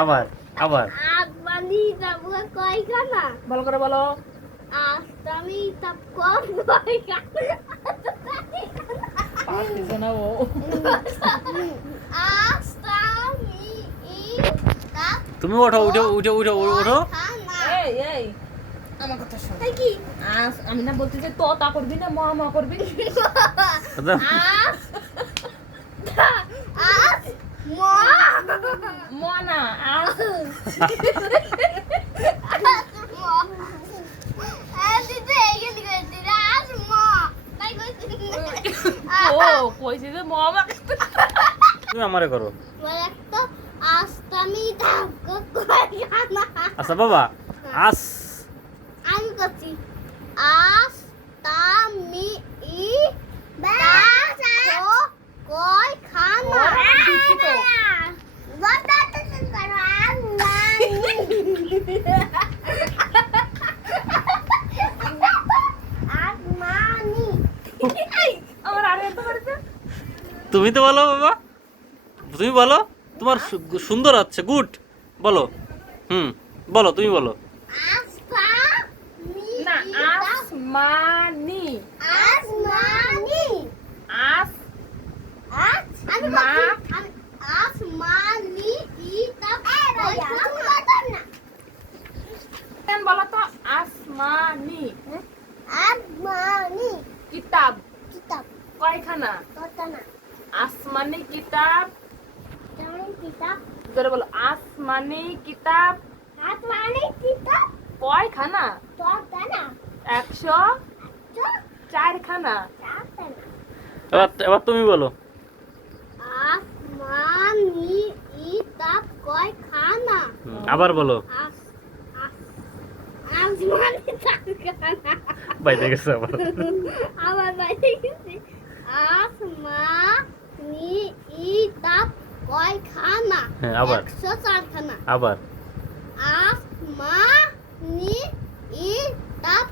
আবার আবার আসমানি তাপ কয়খানা? ভালো করে বলো। আসমানি তাপ কয়খানা? পারতেছে না ও। আসমানি তাপ তুমি ওঠো উঠো উঠো উঠো ওঠো। কয়খানা? এই আমার কথা শোন। এই কি? আমি না বলতে যে তো তা করবি না মা করবি। আস আস মা মা না আস। ও কইছে যে মা তুমি আমারে করো। আচ্ছা বাবা আস আমি করছি আস তামি ই কয় খানা আমার আরে এত করছে। তুমি তো বলো বাবা, তুমি বলো, তোমার সুন্দর আছে, গুড বলো। বলো তুমি বলো। না আসমানি আসমানি আস আমি মা আসমানি ইতা না কেন বলো তো আসমানি আসমানি কিতাব কিতাব কয়খানা? কথা না আসমানি কিতাব কেমন কিতাব জোরে বলো আসমানি কিতাব আসমানি কিতাব কয়খানা? কথা না 104 খানা। কথা না এবার তুমি বলো। আসমানি ইতাব কয় খানা আবার বলো। আসমানি ইতাব খানা বাইরে গেছে আবার। আবার বাইরে গেছে আসমানি ইতাব কয় খানা হ্যাঁ, আবার 104 খানা আবার আসমানি ইতাব